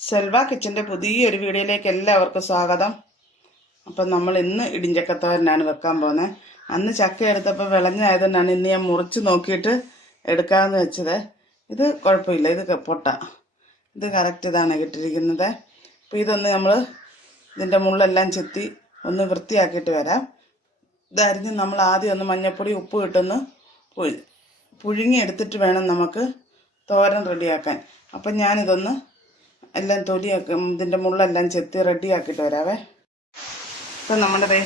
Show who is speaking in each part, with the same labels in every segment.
Speaker 1: സെൽവ കിച്ചന്റെ പുതിയൊരു വീഡിയോയിലേക്ക് എല്ലാവർക്കും സ്വാഗതം. അപ്പം നമ്മൾ ഇന്ന് ഇടിഞ്ചക്കത്തോരനാണ് വെക്കാൻ പോകുന്നത് അന്ന് ചക്ക എടുത്തപ്പോൾ വിളഞ്ഞായതുകൊണ്ടാണ് ഇന്ന് ഞാൻ മുറിച്ച് നോക്കിയിട്ട് എടുക്കാമെന്ന് വെച്ചത്. ഇത് കുഴപ്പമില്ല ഇത് പൊട്ട. ഇത് കറക്റ്റ് ഇതാണ് കിട്ടിയിരിക്കുന്നത് അപ്പോൾ ഇതൊന്ന് നമ്മൾ ഇതിന്റെ മുള്ളെല്ലാം ചെത്തി ഒന്ന് വൃത്തിയാക്കിയിട്ട് വരാം. ഇതരിഞ്ഞ് നമ്മൾ ആദ്യം ഒന്ന് മഞ്ഞൾപ്പൊടി ഉപ്പ് ഇട്ടൊന്ന് പുഴി- പുഴുങ്ങി എടുത്തിട്ട് വേണം നമുക്ക് തോരൻ റെഡിയാക്കാൻ. അപ്പം ഞാനിതൊന്ന് എല്ലാം തൊലിയൊക്കെ ഇതിന്റെ മുള്ളെല്ലാം ചെത്തി റെഡിയാക്കിയിട്ട് വരാവേ. ഇപ്പം നമ്മുടെ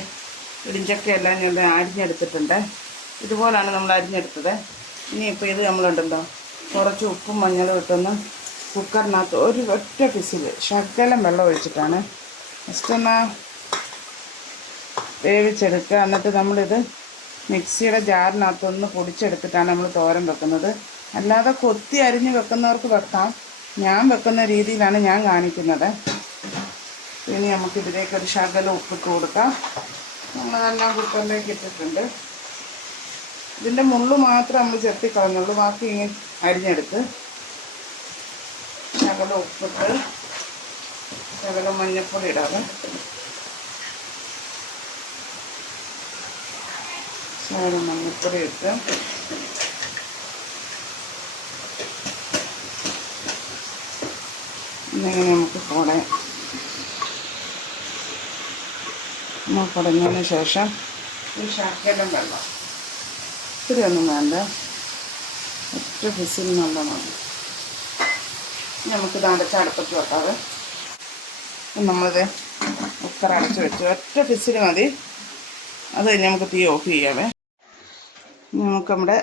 Speaker 1: ഇടിഞ്ചക്കയെല്ലാം ഞാൻ അരിഞ്ഞെടുത്തിട്ടുണ്ട്. ഇതുപോലാണ് നമ്മൾ അരിഞ്ഞെടുത്തത്. ഇനി ഇനിയിപ്പോൾ ഇത് നമ്മളുണ്ടല്ലോ കുറച്ച് ഉപ്പും മഞ്ഞളും ഇട്ടൊന്ന് കുക്കറിനകത്ത് ഒരു ഒറ്റ പിസിൽ ശകലം വെള്ളം ഒഴിച്ചിട്ടാണ്. ജസ്റ്റ് ഒന്ന് വേവിച്ചെടുക്കുക. എന്നിട്ട് നമ്മളിത് മിക്സിയുടെ ജാറിനകത്തൊന്ന് പൊടിച്ചെടുത്തിട്ടാണ് നമ്മൾ തോരൻ വെക്കുന്നത്. അല്ലാതെ കൊത്തി അരിഞ്ഞ് വെക്കുന്നവർക്ക് വെക്കാം. ഞാൻ വെക്കുന്ന രീതിയിലാണ് ഞാൻ കാണിക്കുന്നത്. ഇനി നമുക്ക് ഇതിലേക്ക് ഒരു ശകലം ഉപ്പിട്ട് കൊടുക്കാം. നമ്മളതെല്ലാം കുക്കറിലേക്ക് ഇട്ടിട്ടുണ്ട്. ഇതിന്റെ മുള്ളു മാത്രം നമ്മൾ ചെത്തി കളഞ്ഞുള്ളൂ. ബാക്കി ഇങ്ങനെ അരിഞ്ഞെടുത്ത് ശകലം ഉപ്പിട്ട് ശകലം മഞ്ഞൾപ്പൊടി ഇടാതെ ശകലം മഞ്ഞൾപ്പൊടി ഇട്ട് എന്നിങ്ങനെ നമുക്ക് കുടയാം നമ്മൾ കുടഞ്ഞതിന് ശേഷം ഈ ശർക്കരം വെള്ളം. ഇത്തിരി ഒന്നും വേണ്ട. ഒറ്റ ഫിസിൽ നല്ലതാണ്. നമുക്കിത് അടച്ച് അടുപ്പത്ത് വെക്കാതെ നമ്മളിത് കുക്കർ അടച്ച് വെച്ച് ഒറ്റ ഫിസിൽ മതി. അത് കഴിഞ്ഞ് നമുക്ക് തീ ഓഫ് ചെയ്യാവേ. നമുക്ക് നമ്മുടെ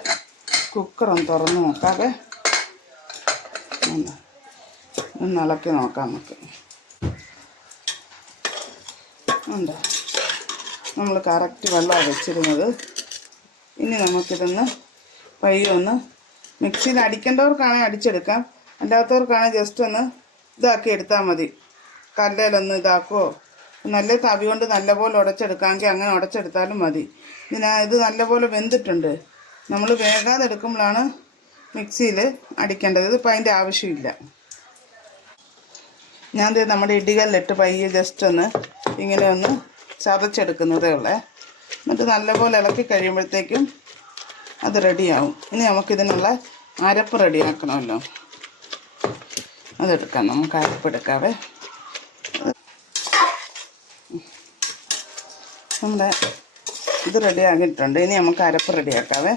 Speaker 1: കുക്കറൊന്ന് തുറന്ന് നോക്കാവേ. ഒന്ന് ഒന്ന് ഇളക്കി നോക്കാം നമുക്ക്. ഉണ്ട്? നമ്മൾ കറക്റ്റ് വെള്ളമാണ് വെച്ചിരുന്നത്. ഇനി നമുക്കിതൊന്ന് പയ്യെ ഒന്ന് മിക്സിയിൽ അടിക്കേണ്ടവർക്കാണെങ്കിൽ അടിച്ചെടുക്കാം. അല്ലാത്തവർക്കാണെങ്കിൽ ജസ്റ്റ് ഒന്ന് ഇതാക്കി എടുത്താൽ മതി. കല്ലേലൊന്ന് ഇതാക്കുമോ നല്ല തവി കൊണ്ട് നല്ലപോലെ ഉടച്ചെടുക്കാമെങ്കിൽ അങ്ങനെ ഉടച്ചെടുത്താലും മതി. ഇതിനാ ഇത് നല്ലപോലെ വെന്തിട്ടുണ്ട്. നമ്മൾ വേഗാതെ എടുക്കുമ്പോഴാണ് മിക്സിയിൽ അടിക്കേണ്ടത്. ഇതിപ്പോൾ അതിന്റെ ആവശ്യമില്ല. ഞാൻ നമ്മുടെ ഇടികല്ലിട്ട് പയ്യെ ജസ്റ്റ് ഒന്ന് ഇങ്ങനെ ഒന്ന് ചതച്ചെടുക്കുന്നതേ ഉള്ളേ. എന്നിട്ട് നല്ലപോലെ ഇളക്കി കഴിയുമ്പോഴത്തേക്കും അത് റെഡിയാവും. ഇനി നമുക്കിതിനുള്ള അരപ്പ് റെഡിയാക്കണമല്ലോ. അതെടുക്കാം. നമുക്ക് അരപ്പ് എടുക്കാവേ. നമ്മുടെ ഇത് റെഡിയാക്കിയിട്ടുണ്ട് ഇനി നമുക്ക് അരപ്പ് റെഡിയാക്കാവേ.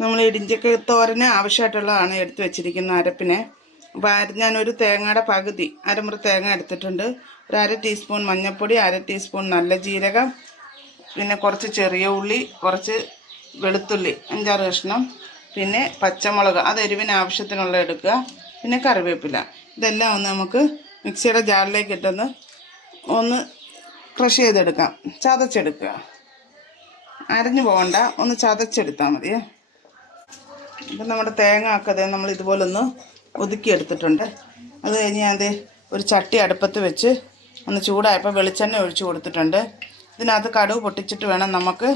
Speaker 1: നമ്മൾ ഇടിഞ്ചക്ക തോരന് ആവശ്യമായിട്ടുള്ളതാണ് എടുത്തു വെച്ചിരിക്കുന്ന അരപ്പിനെ. അപ്പോൾ ഞാനൊരു തേങ്ങയുടെ പകുതി അരമുറി തേങ്ങ എടുത്തിട്ടുണ്ട്. ഒരു അര ടീസ്പൂൺ മഞ്ഞൾപ്പൊടി അര ടീസ്പൂൺ നല്ല ജീരകം പിന്നെ കുറച്ച് ചെറിയ ഉള്ളി കുറച്ച് വെളുത്തുള്ളി അഞ്ചാറ് കഷ്ണം പിന്നെ പച്ചമുളക് അത് എരിവിന് ആവശ്യത്തിനുള്ള എടുക്കുക. പിന്നെ കറിവേപ്പില ഇതെല്ലാം ഒന്ന് നമുക്ക് മിക്സിയുടെ ജാറിലേക്ക് ഇട്ടൊന്ന് ഒന്ന് ക്രഷ് ചെയ്തെടുക്കാം. ചതച്ചെടുക്കുക. അരഞ്ഞു പോകണ്ട ഒന്ന് ചതച്ചെടുത്താൽ മതിയേ. ഇപ്പം നമ്മുടെ തേങ്ങ ഒക്കെ നമ്മൾ ഇതുപോലെ ഒന്ന് ഒതുക്കിയെടുത്തിട്ടുണ്ട്. അത് കഴിഞ്ഞ് ഞാൻ ഒരു ചട്ടി അടുപ്പത്ത് വെച്ച് ഒന്ന് ചൂടായപ്പോൾ വെളിച്ചെണ്ണ ഒഴിച്ചു കൊടുത്തിട്ടുണ്ട്. ഇതിനകത്ത് കടുവ് പൊട്ടിച്ചിട്ട് വേണം നമുക്ക്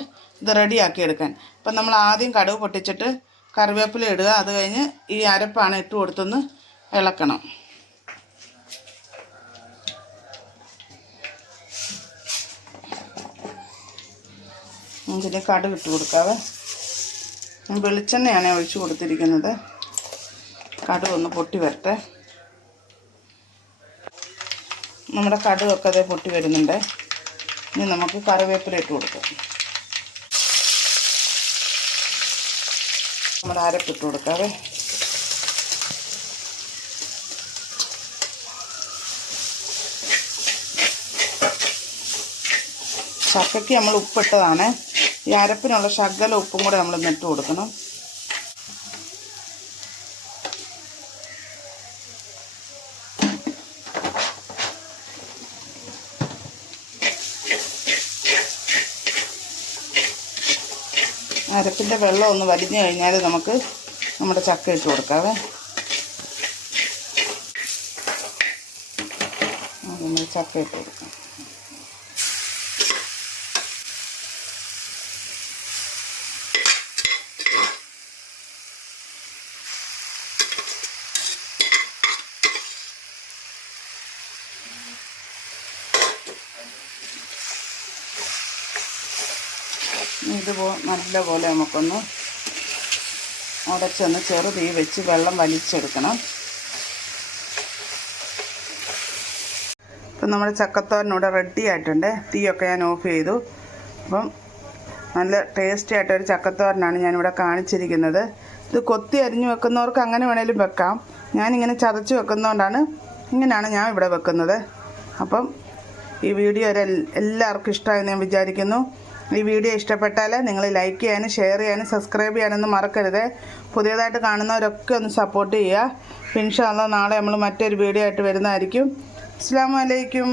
Speaker 1: ഇത് റെഡിയാക്കി എടുക്കാൻ അപ്പം നമ്മൾ ആദ്യം കടുവ് പൊട്ടിച്ചിട്ട് കറിവേപ്പില ഇടുക. അത് കഴിഞ്ഞ് ഈ അരപ്പാണ് ഇട്ട് കൊടുത്തൊന്ന് ഇളക്കണം. ഇതിന് കടുവ് ഇട്ട് കൊടുക്കാവേ. വെളിച്ചെണ്ണയാണ് ഒഴിച്ചു കൊടുത്തിരിക്കുന്നത്. കടുക് ഒന്ന് പൊട്ടി വരട്ടെ. നമ്മുടെ കടുകൊക്കെ അതേ പൊട്ടി വരുന്നുണ്ട്. ഇനി നമുക്ക് കറിവേപ്പില ഇട്ട് കൊടുക്കാം. നമ്മുടെ അരപ്പിട്ട് കൊടുക്കാവേ ചക്കയ്ക്ക് നമ്മൾ ഉപ്പിട്ടതാണ്. ഈ അരപ്പിനുള്ള ശകല ഉപ്പും കൂടെ നമ്മൾ ഇട്ട് കൊടുക്കണം. അരപ്പിന്റെ വെള്ളം ഒന്ന് വലിഞ്ഞു കഴിഞ്ഞാൽ നമുക്ക് നമ്മുടെ ചക്ക ഇട്ട് കൊടുക്കാവേ. നമ്മൾ ചക്ക ഇട്ട് കൊടുക്കാം. ഇതുപോ നല്ലപോലെ നമുക്കൊന്ന് ഉടച്ചൊന്ന് ചെറുതീ വെച്ച് വെള്ളം വലിച്ചെടുക്കണം. ഇപ്പം നമ്മുടെ ചക്കത്തോരനൂടെ റെഡി ആയിട്ടുണ്ട്. തീയൊക്കെ ഞാൻ ഓഫ് ചെയ്തു. അപ്പം നല്ല ടേസ്റ്റി ആയിട്ടൊരു ചക്കത്തോരനാണ് ഞാനിവിടെ കാണിച്ചിരിക്കുന്നത്. ഇത് കൊത്തി അരിഞ്ഞു വെക്കുന്നവർക്ക് അങ്ങനെ വേണേലും വെക്കാം. ഞാനിങ്ങനെ ചതച്ച് വെക്കുന്നതുകൊണ്ടാണ് ഇങ്ങനെയാണ് ഞാൻ ഇവിടെ വെക്കുന്നത്. അപ്പം ഈ വീഡിയോ എല്ലാവർക്കും ഇഷ്ടമായെന്ന് ഞാൻ വിചാരിക്കുന്നു. ഈ വീഡിയോ ഇഷ്ടപ്പെട്ടാൽ നിങ്ങൾ ലൈക്ക് ചെയ്യാനും ഷെയർ ചെയ്യാനും സബ്സ്ക്രൈബ് ചെയ്യാനൊന്നും മറക്കരുത്. പുതിയതായിട്ട് കാണുന്നവരൊക്കെ ഒന്ന് സപ്പോർട്ട് ചെയ്യുക. ഇൻഷാല്ല നാളെ നമ്മൾ മറ്റൊരു വീഡിയോ ആയിട്ട് വരുന്നതായിരിക്കും. അസ്സാം വലൈക്കും